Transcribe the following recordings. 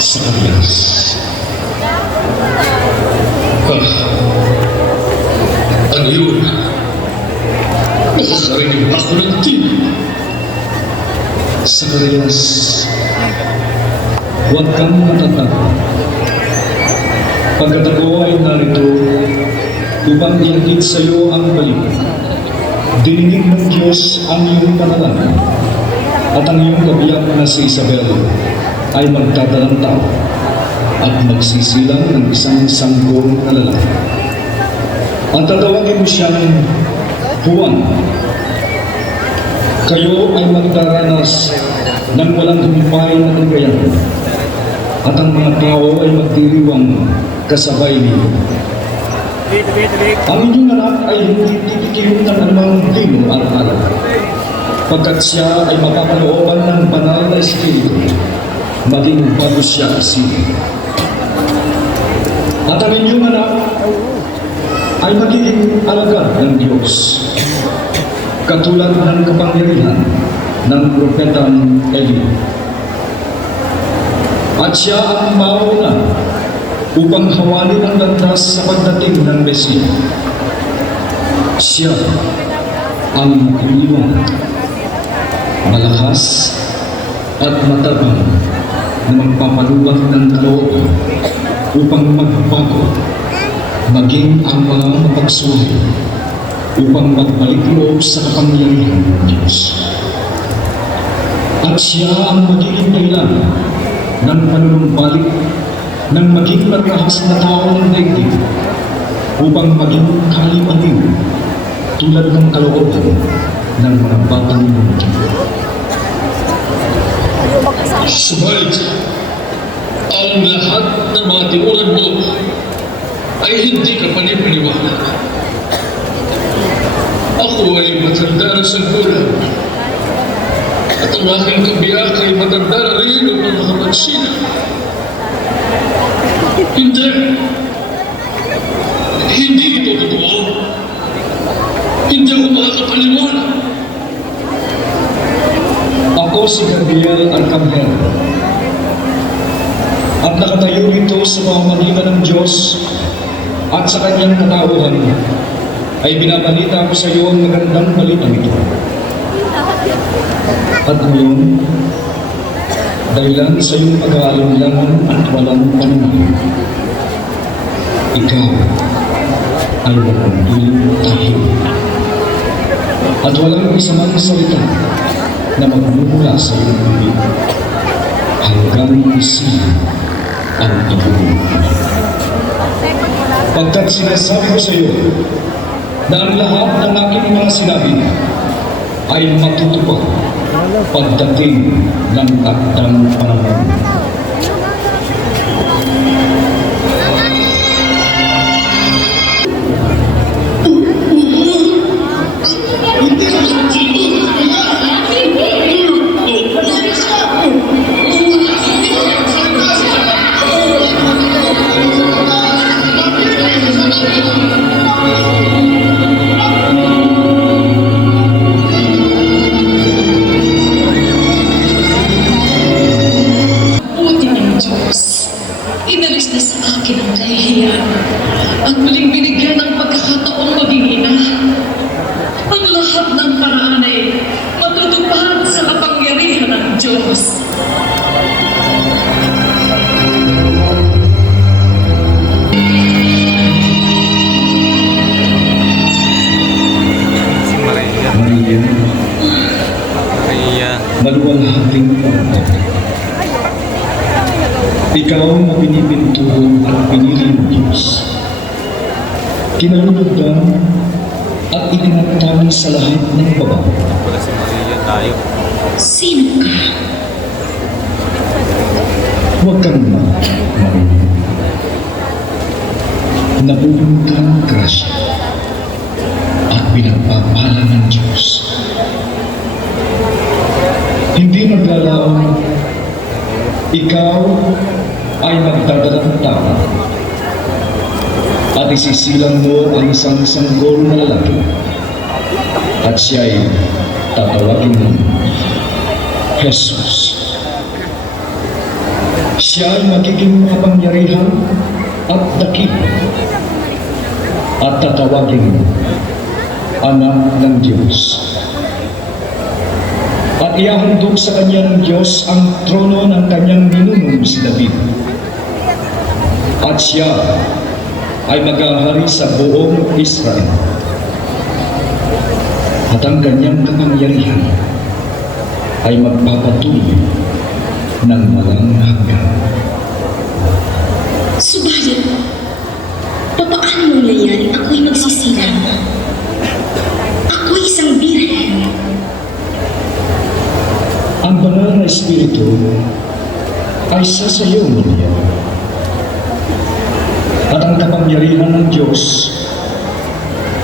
sa Kanyas. Ano yun? Nakakarinig ako ng tinig. Sa Kanyas, huwag kang matataka. Pagkat ako ay narito upang ihatid sa iyo ang balik. Dininig ng Diyos ang iyong panalangin, at ang iyong kabiyak na si Isabel ay magdadalang tao at magsisilang ng isang sanggol na lalaki. Ang tatawagin mo siyang Juan. Kayo ay magdaranas ng walang humpay na kagayan, at ang mga tao ay magdiriwang kasabay niyo. Ang inyong anak ay hindi titikiyon ng anumang dino araw-araw, pagkat siya ay mapapalooban ng banal na espiritu, maging bago siya isipin. At ang inyong anak ay magiging alagad ng Diyos, katulad ng kapangyarihan ng propetang Eli. At siya ang mauna upang hawalin ang landas sa pagdating ng Mesiya. Siya ang makuliwan, malakas at matabang na magpapalubak ng kalooban upang magbago, maging ang mga mapagsuhay, upang magbalik loob sa kapangyarihan ng Diyos. At siya ang magiging dahilan ng panunumbalik ng maging marahas na tao ng daigdig, upang maging kalipaliw tulad ng kalooban ng mga batang mundo. Subalit, ang lahat ng mga tinulan mo ay hindi ka panipaniwala. Ako ay matanda na sa gulang, at ang aking kabiyak ay matanda na rin upang makapagsina. Hindi. Hindi ito totoo. Hindi ako makakapaniwala. Ako si Gabriel Arcangel, at nakatayo rito sa pamamagitan ng Diyos at sa kanyang katauhan, ay binabalita ko sa iyo ang magandang balitang ito. At ngayon, dahilan sa iyong pag-aalinlangan at walang panunay, ikaw ay magpanggiling tayo, at walang isamang salita na magmumula sa iyong bibig hanggang isiya ang iyong. Pagkat sinasabi ko sa iyo na ang lahat ng aking mga sinabi ay matutupad pagdating ng takdang panahon. Inalis na sa akin ang kahihiyan at muling binigyan ng pagkakataong maging ina. Ang lahat ng paraan ay matutupad sa kapangyarihan ng Diyos. Maria, maluwalhating pagdating. Ikaw na pinipintuhan at pinili ng Diyos, kinalulugdan at itinatawag sa lahat ng babae. Wala si Maria tayo. Sino ka? Huwag kang marinid. Nabubuo ka ng grasya at pinagpapala ng Diyos. Hindi maglalaon, ikaw ay magdadalang tao at isisilang mo ang isang sanggol na lalaki, at siya ay tatawagin mo Jesus. Siya ay magiging mapangyarihan at dakip at tatawagin anak ng Diyos. At iahandog sa kanya ng Diyos ang trono ng kanyang ninunong si David. At siya ay maghahari sa buong Israel. At ang kanyang kapangyarihan ay magpapatuloy ng walang hanggan. Subalit, papaano nangyayari ako'y magsisilang? Ako'y isang birhen. Ang banal na Espiritu ay sasayaw niya. At ang kapangyarihan ng Diyos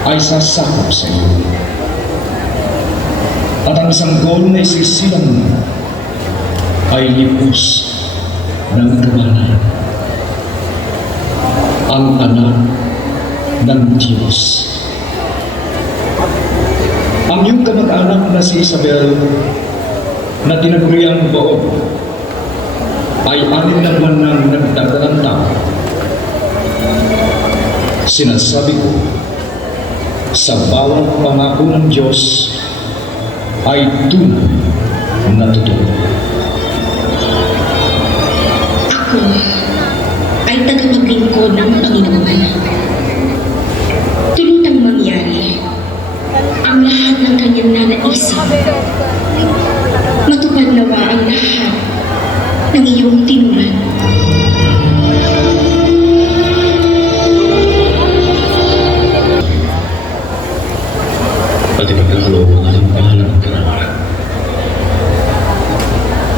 ay sasakop sa iyo. At ang sanggol na isisilang mo ay lipos ng kabalan. Ang anak ng Diyos. Ang iyong kamag-anak na si Isabel na tinaguriang baog ay 6 na buwan nang nagdadalang tao. Sinasabi ko, sa bawat pangako ng Diyos ay tunay na totoo. Ako ay tagapaglingkod ng Panginoon. Tulutang mangyari ang lahat ng kanyang nanaisin. Matupad nawa ang lahat ng iyong tinuran. Pati pagkakalooban na ng pangalan ng karawalan.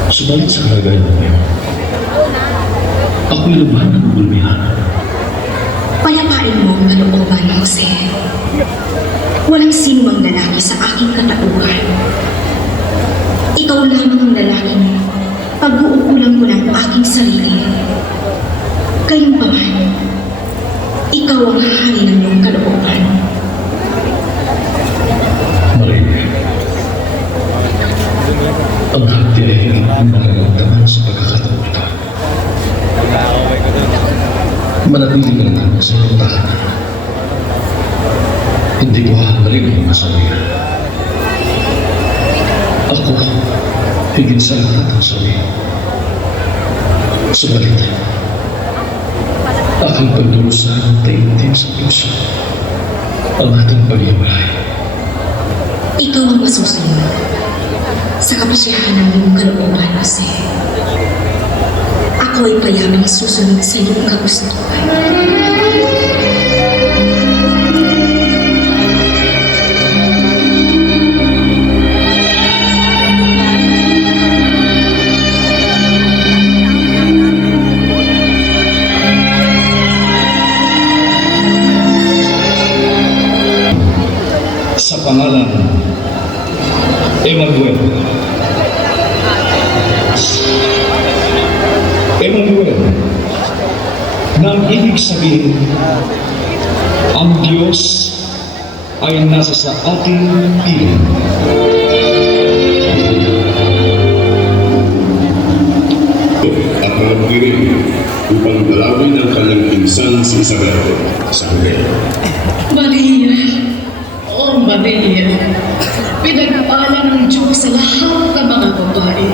Subalit sa kalagayan mo ngayon, ako'y lubhan ng bulmihan. Payapain mo ang kalooban, Jose. Walang sino mang lalaki sa aking katauhan. Ikaw lamang ang lalaking pag-uukulang ko ng aking sarili. Gayunpaman, ikaw ang hari ng iyong kalooban. Maria, ang hati ay ang nararamdaman sa pagkakataon ito. Manatili ka lang sa iyong tahanan. Hindi ko hahalin ang mga sarili. Ako, higit sa lahat ang sarili. Subalit, aking pagdurusa ng taimtim sa puso ang ating pag-iwalay. Ikaw ang masusunod sa kapasyahan ng iyong kalooban, Jose. Ako ay payamang susunod sa iyong kagustuhan. Sa pangalan Emmanuel. Emmanuel, nang ibig sabihin, ang Diyos ay nasa sa ating piling. At nagpirin upang dalawin ang kanyang pinsan si Isabel sa hanggan. Maria, oh Maria, pinagpala ng Diyos sa lahat ng mga babae.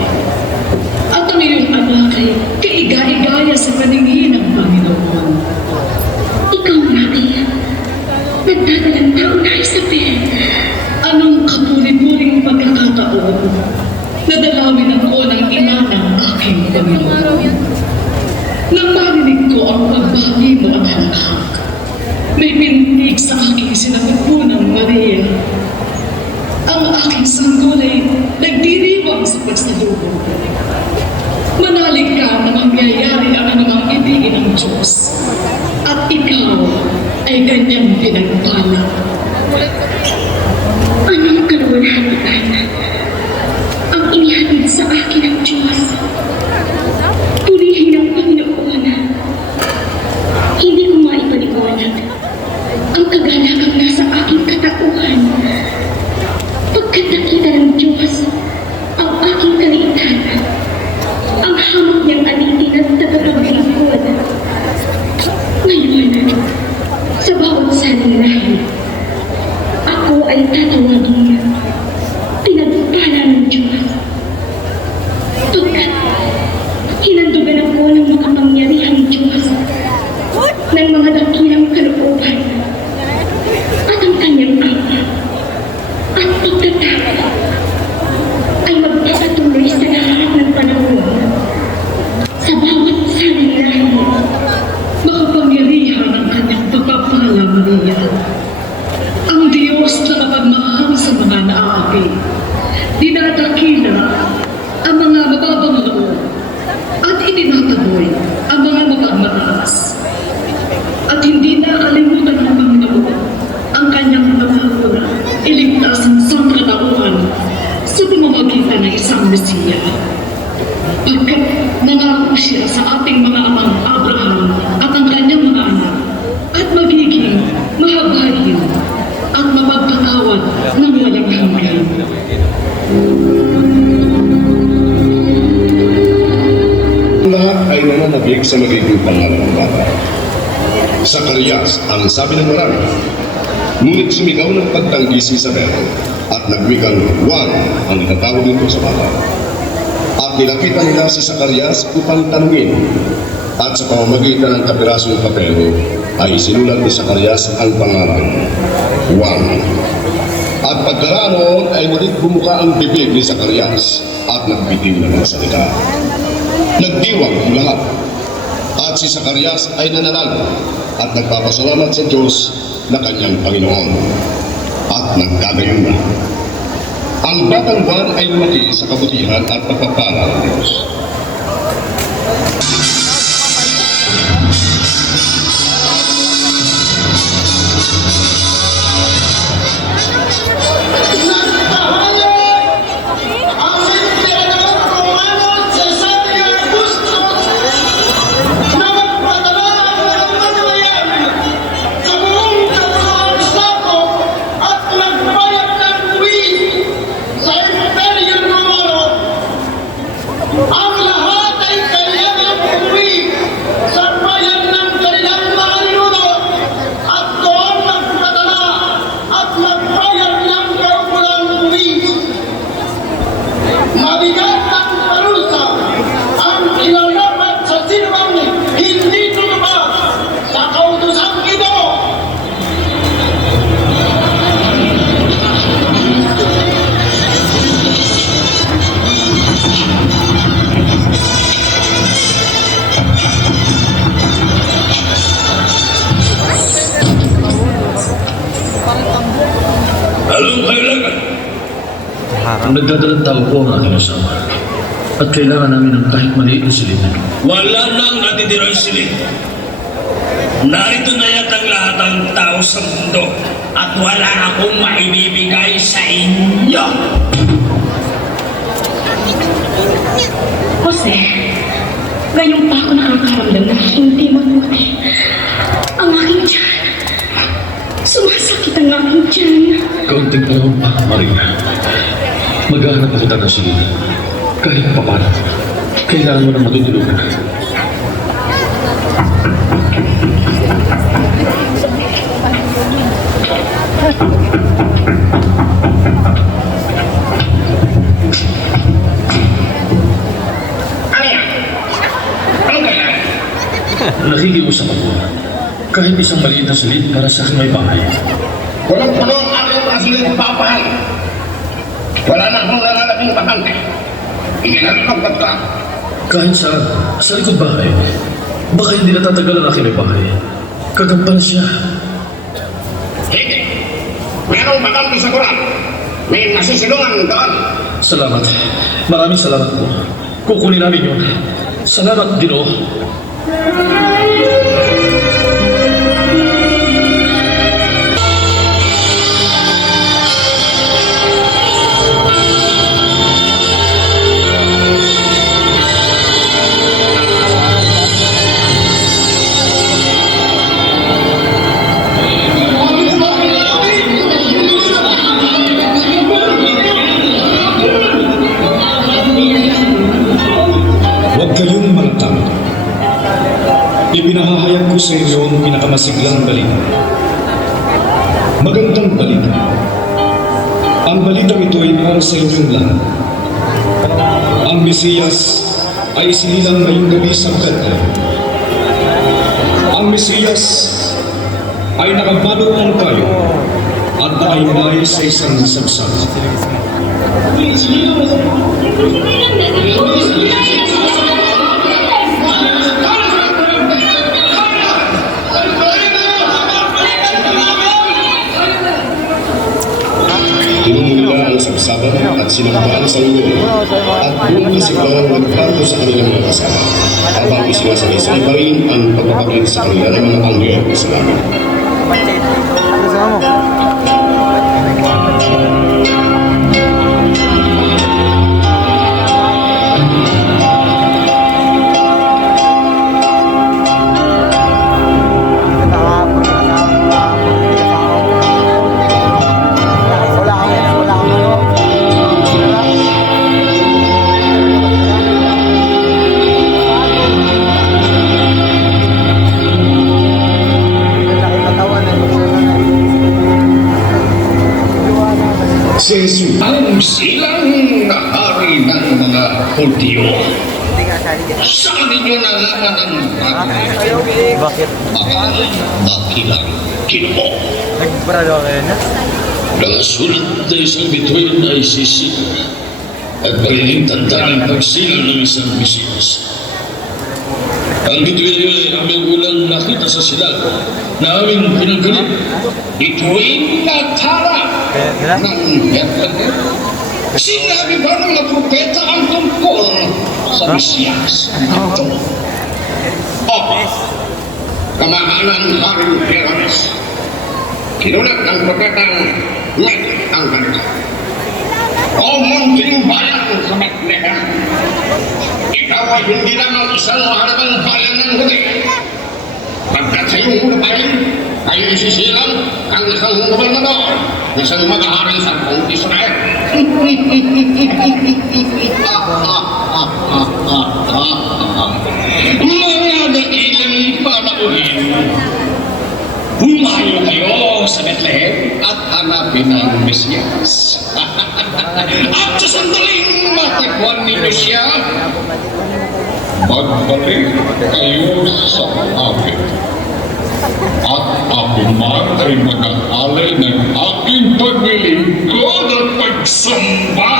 At ang iyong anak ay kaiga-igaya sa paningin ng Panginoon. Ikaw, Maria, nagdadalang tao na Isabel. Anong kapuri-puring pagkakataon na dalawin ako ng ina ng aking Panginoon. Nang marinig ko ang pagbati mo at halakhak, may pintig sa aking sinagot mo ng Maria. Ang aking sanggol ay nagdiriwang sa pagsalubong. Manalig ka na mangyayari ang anumang ibigin ng Diyos. At ikaw ay kanyang pinagpala. Anong kaluwalhatian ang inihatid sa akin ng Diyos? Purihin ang Panginoon. Hindi ko maipaliwanag ang kagalakang nasa aking katauhan. Pagkat nakita ng Diyos ang aking kaliitan, ang hamot niyang alitin at at itinataboy ang mga mapagmataas. At hindi na alimutan ng Panginoon ang kanyang pangako na iligtas ang sangkatauhan sa pamamagitan ng isang Mesiya. Pagkat nangako siya sa ating mga amang Abraham at ang kanyang mga anak at magiging mahabahin at mapagpatawad ng walang hanggan. Lahat ay nananabik sa magiging pangalan ng bata. Zacarias ang sabi ng marami, ngunit sumigaw ng pagtanggi si Isabel at nagwikang Juan ang itatawag nito sa bata. At nilapitan nila si Zacarias upang tanungin, at sa pamamagitan ng kapirasong papel ay sinulat ni Zacarias ang pangalan, Juan. At pagkaraan noon ay mulit bumuka ang bibig ni Zacarias at nagbiting na magsalita. Nagdiwang ang lahat. At si Zacarias ay nanalangin at nagpapasalamat sa Diyos na kanyang Panginoon. At nagkagayon na. Ang batang Juan ay lumaki sa kabutihan at pagpapala ng Diyos. Ang lahat ay kailangan umuwi sa bayan ng kanilang mga ninuno at doon magpadala at magbayad ng kaukulang buwis. Mabigat ang parusa ang ilalapat sa sinumang hindi tumupad sa kautosang ito. Anong kailangan? Ang nagdadalang tao po ang aking asawa. At kailangan namin ng kahit maliit na silipin. Wala nang natitirang silid. Narito na yatang lahat ng tao sa mundo at wala akong maibibigay sa inyo. Jose, ngayon pa ako nakakaramdam ng hindi mabuti. Ang aking tiyan. Sumasakit ang aking tiyan. Kaunting panahon pa, Maria. Maghahanap ako ng silipin. Kahit pa paano. Kailangan mo na matutulugan. Nakikiusap ako. Kahit isang maliit na silid para sa aking may bahay. Punong-puno ang aking mga silang papahan. Wala na akong nalalabing bakante. Ikinagpagpag ka. Kahit sa likod bahay, baka hindi natatagal ang aking may bahay. Kagampan siya. Hindi. Merong bakante sa Quran. May nasisilungan doon. Salamat. Maraming salamat po. Kukunin namin yun. Salamat, Ginoo. Huwag kayong malatang. Ipinahahayag ko sa inyo ang pinakamasiglang balita. Magandang balita. Ang balitang ito ay para sa inyong lahat. Ang Mesiyas ay sinilang ngayong gabi sa Bethlehem. Ang Mesiyas ay nakabalot ng kayo at nakaimay sa isang sabsab. Tinumula ang sabsaban at sinaktaan sa ulo at doon isiglang nagkanto sa kanilang mga kasama habang isinasalaysay pa rin ang pagpapakita sa kanila ng mga anghel sa langit. Si Jesus ang silang hari ng mga Hudyo. Saan ninyo nalaman ang bagay? Bakit? Ang dakilang Ginoo. Nagparalo kayo na? Nakasulat na isang bituin ay sisira at palilintanda ng pagsilang ng isang Mesiyas. Ang bituin ay aming ulang nakita sa silag na aming pinagalit. Bituin na tara ng Bethlehem. Sinabi ba ng mga propeta ang tungkol sa Mesiyas? Ito. Kamahalan Haring Herodes. Kinulat ng propetang Met ang ganito. O munting bayan sa Bethlehem, ikaw ay hindi lamang isang maharapang bayan ng Hudyo. Pagkat sa iyong unapain, ay isisilang ang isang gobernador, isang mag-ahari sa buong Israel. Mga dakilang panauhin, humayo kayo sa Bethlehem at hanapin ang Mesiyas. At sa sandaling matagpuan ninyo siya, magbalik kayo sa akin. At ako man ay mag-aalay ng aking paglilingkod at pagsamba.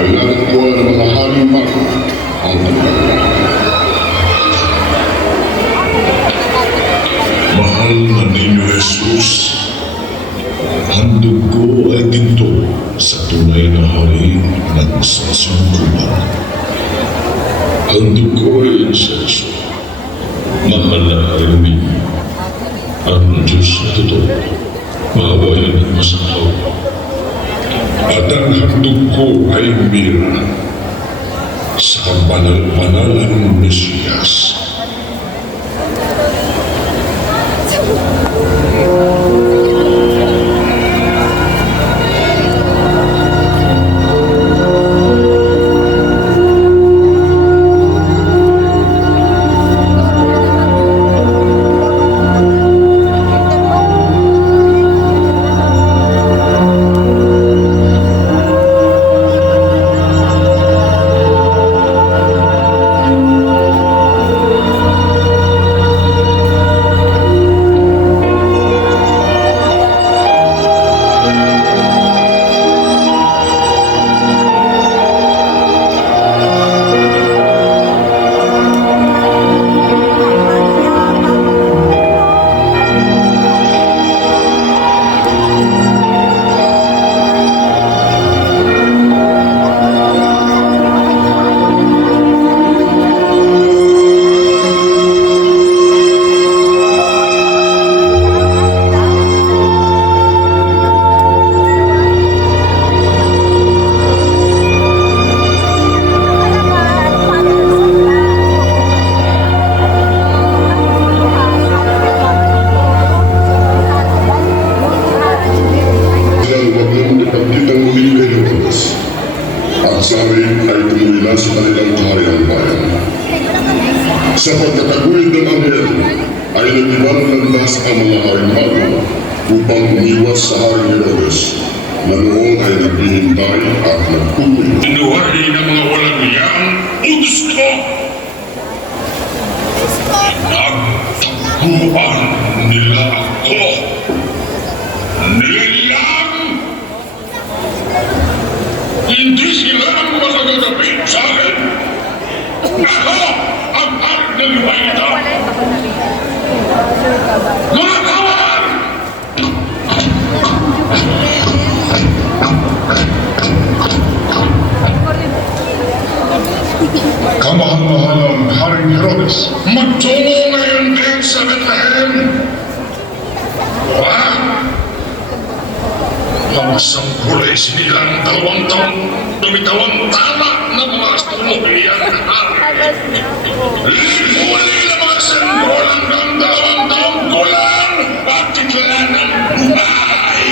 Kailangan ko ng mga haring bago ang pagkakita. Mahal na ninyo, Jesus, ang dugo ay ginto sa tunay na hari ng sasangkuhan. Ang dugo ay insenso. Mahal na hari ninyo, ang Diyos na totoo, maawayan at masahaw. At ang handog ko ay mira sa kabanal-banalang Mesiyas. sa kanilang kahariang bayan. Sa pagkataguyod ng anghel ay nag-ibang landas ang mga harimbago upang umiwas sa Haring Herodes na noon ay naghihintay at nagpupuyo. Inuwari ng mga walang iyang utos ko. Pinagtaguan nila ako. Niliyang hindi sila ang makagagapit sa akin. Ako ang hari ng lupa ito. Mga kawan! Kamahal-mahalang Haring Herodes, Magtungo ngayon din sa Bethlehem. Wah! Ang sanggulay sinilang 2 taon, dumitawang tama ng mga astronomiyan na hari. Libuan nila mga sanggulang ng 2 taong gulang at tiklan ng buhay.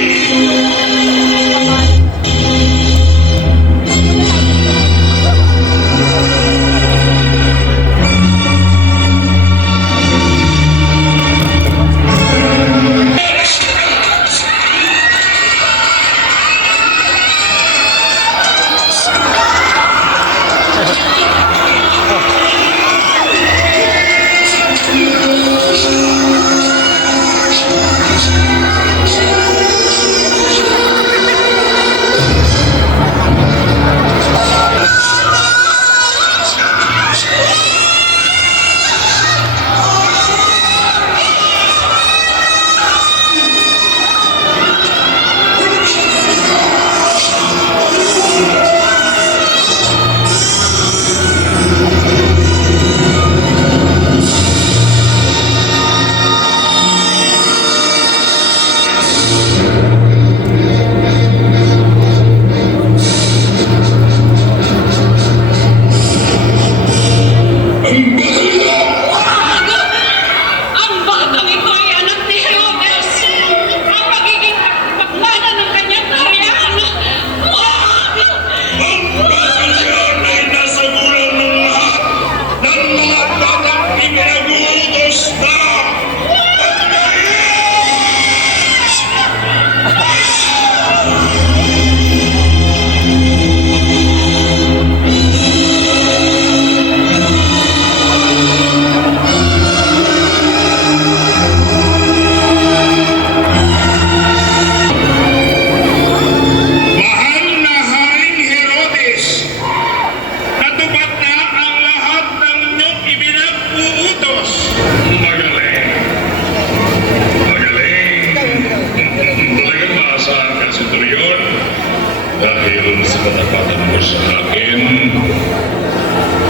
Ang batang ito ay anak ni Herodes. Ang magiging pagmana ng kanyang kaharian. Ang batang yan ay nasa gulang ng lahat ng mga batang ipinaguutos na. Mahal na Haring Herodes, natupad na ang lahat ng inyong ipinag-uutos. Magaling. Magaling. Talagang maasahan ka, Centurion. Dahil sa katapatan mo sa akin,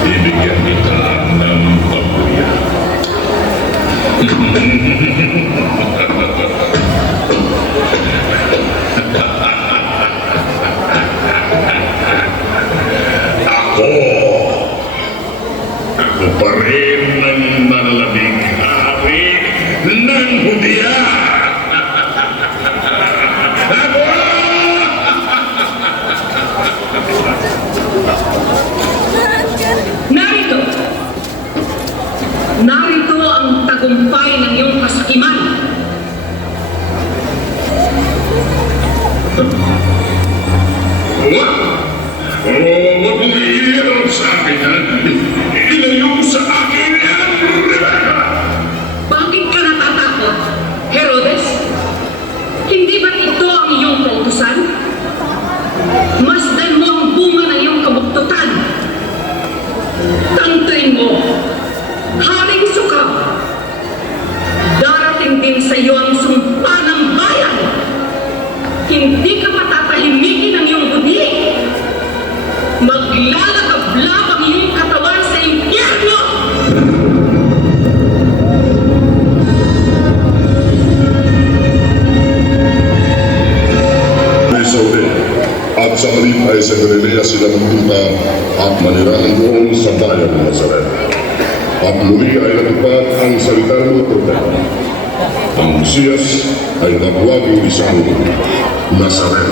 bibigyan kita ng pabuya. Ako pa rin ang nalalabing hari ng Hudiya. Ako! Narito! Narito ang tagumpay ng iyong kasakiman. What? Huwag mong iiyaw sa akin yan. Ilayo sa akin yan, Rebecca! Bakit ka natatakot, Herodes? Hindi ba ito ang iyong kautusan? Masdan mo ang bunga ng iyong kabuktutan. Tantuin mo, Haring Suka, darating din sa iyo ang sumpa ng bayan. Hindi ka patatahimikin ng iyong budi. Maglalagablab ang iyong katawan sa impyerno. may Saudi, at sa halip ay sa Galilea sila magpunta at manirahan doon sa bayan ng Nazaret. At muli ay natupad ang salita ng mga propeta. Ang Mesiyas ay nagwaging isang Nazaret.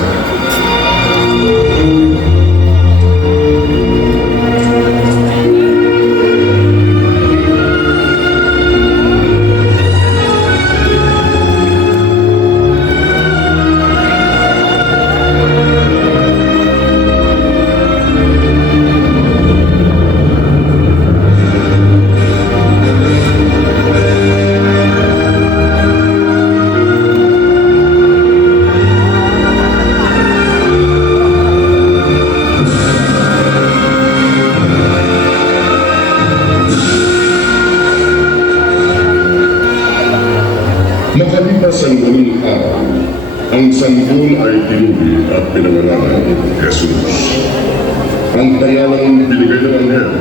Makalipas ang 8 araw, ang sanggol ay tinubig at pinangalanan ni Jesus. Ang pangalang binigay ng anghel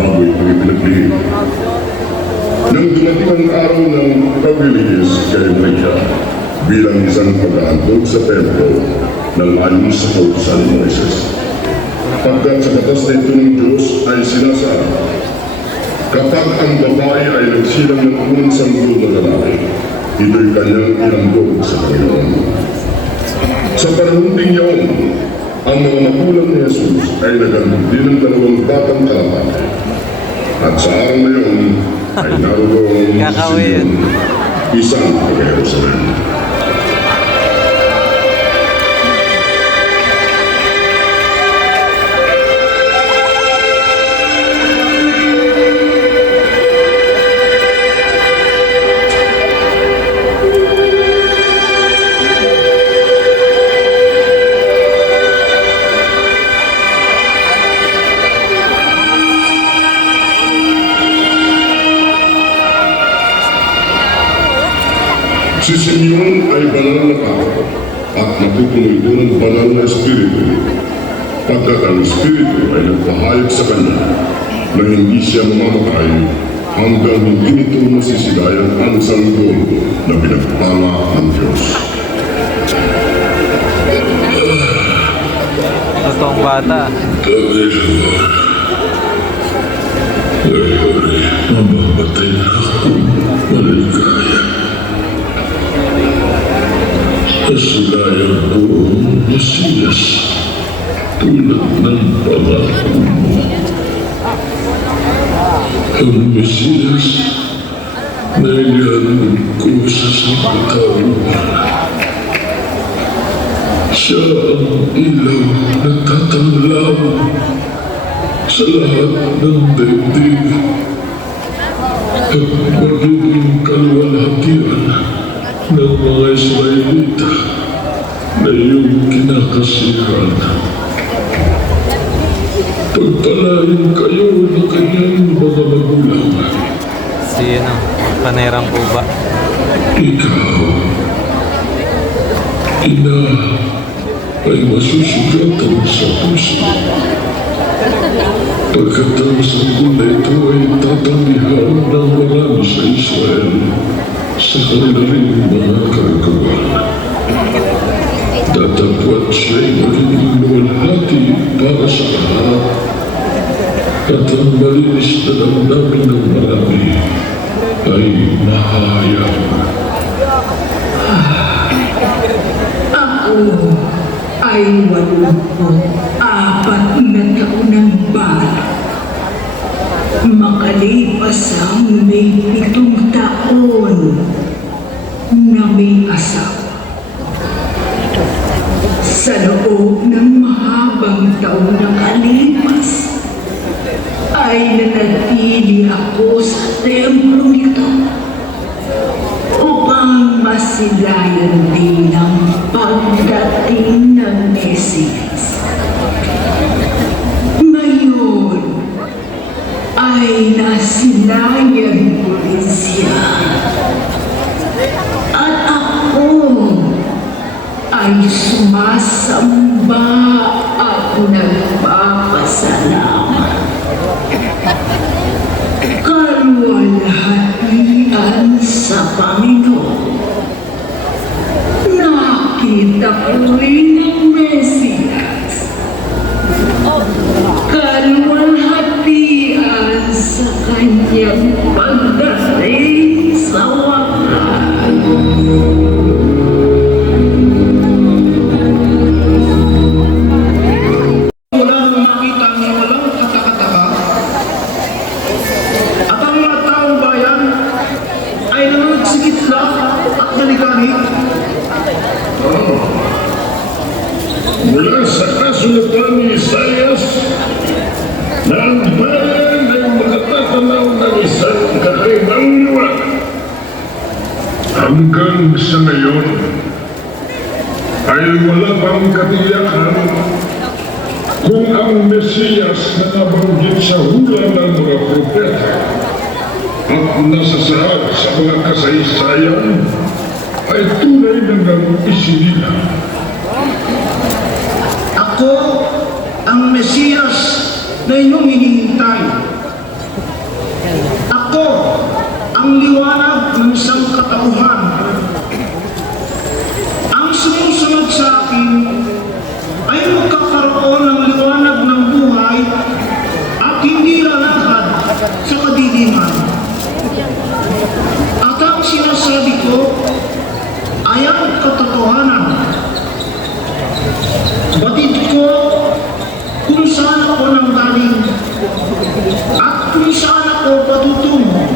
bago ito ipinaglihim. Nang dumating ang araw ng paglilihis kay Maria bilang isang pag-aantog sa templo ng ayon sa kautusan ni Moises. Pagkat sa batas na ito ng Diyos ay sinasabi, kapag ang babae ay nagsilang ng unang sanggol na lalaki, ito'y kanyang ihandog sa Panginoon. Sa panahon ding yaon, ang mga magulang ni Jesus ay nagandog din ng 2 batang kalapate. At sa araw na yun, ay naroon Kakawin. isang pag-Jerusalem. Si Simeon ay banal na tao at napupuno ito ng banal na espiritu. Pagkat ang espiritu ay nagpahayag sa kanya na hindi siya mamamatay hanggang hindi nito masisilayan ang sanggol na pinagpala ng Diyos. Totoong bata. Ngayon ay mamamatay na ako maligaya. Kasilayan ko ang Mesiyas tulad ng pangako mo. Ang Mesiyas na inihandog ko sa sangkatauhan. Siya ang ilaw na tatanglaw sa lahat ng daigdig at magiging kaluwalhatian ng mga Israelita na iyong kinakasihan. Pagpalain kayo ng kanyang mga magulang. Si panerang kuba. Ikaw, ina, ay masusugatan sa puso. Pagkat ang sanggol na ito ay tatanggihan ng marami sa Israel sa kanilang mga karagawan. Datapwat siya'y magiging luwalhati para sa lahat at ang malinis na damdamin ng marami ay mahayag. Ako ay 84 na taon ng bata. Makalipas ang may 7 taon na may asawa. Sa loob ng mahabang taon na kalipas, ay nanatili ako sa templo nito upang masilayan din ang pagdating ng Mesiyas. Ngayon ay nasilayan ko rin siya. At ako ay sumasamba at nagpapasalamat. Kaluwalhatian sa Panginoon. Nakita ko rin ang Mesiyas. Kaluwalhatian sa kanyang pagdating sa wakas. Wala nang makita ang walang katakataka. At ang mga taong bayan ay nanonood sa gitla at naliganig. Mula sa kasulatan ni Isaias, na ang bayan ay makatatanaw ng isang kakaibang liwanag. Hanggang sa ngayon, ay wala pang katiyakan kung ang Mesiyas na nabanggit sa hula ng mga propeta at nasasaad sa mga kasaysayan ay tunay na nang isinila. Ako ang Mesiyas na inyong hinihintay. Ako ang liwanag ng sangkatauhan. Ang sumusunod sa akin ay magkakaroon ng liwanag ng buhay at hindi lalakad sa kadiliman. At ang sinasabi ko ay ang katotohanan. Batid ko kung saan ako nanggaling at kung saan ako patutungo.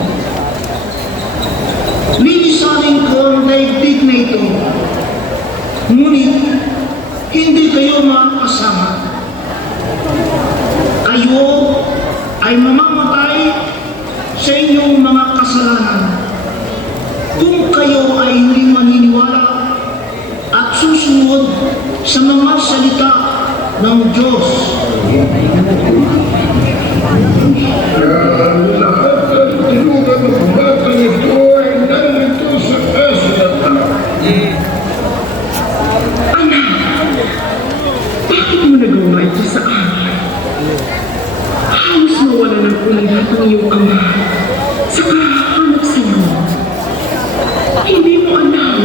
Lilisanin ko ang daigdig na ito, ngunit hindi kayo makakasama. Kayo ay mamamatay sa inyong mga kasalanan kung kayo ay hindi maniniwala at susunod sa mga salita ng Diyos. Lahat ng tinugan ng batang ito ay nandito sa kasulatan. Anak, bakit mo nagawa ito sa akin? Halos nawala ng ulat ang iyong ama sa kakahanap sa iyo. Hindi mo alam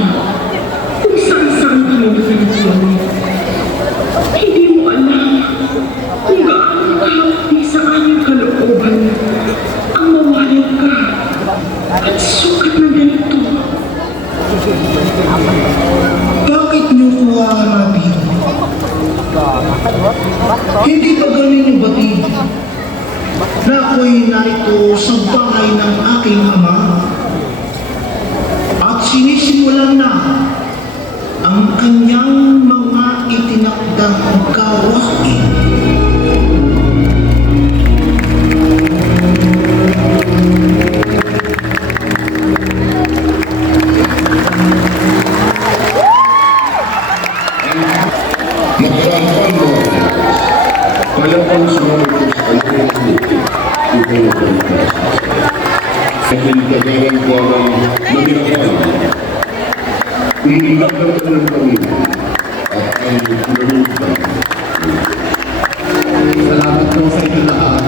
kung saan-saan ka magpapalagay. Hindi mo alam kung gaano kahapdi sa aming kalooban ang mawalay ka at sukat na ganito. Bakit niyo ko hahanapin? Hindi ba galing batid na ako'y narito sa bahay ng aking ama at sinisimulan na ang kanyang mga itinakdang gawain? Magpapang mo, kaya pang sumunod sa kanyang buti, ikaw na pagkas. Dahil kagaran ko ang manirapan, inilagay ka ng Panginoon at ang pinagultan. Salamat po sa inyo lahat.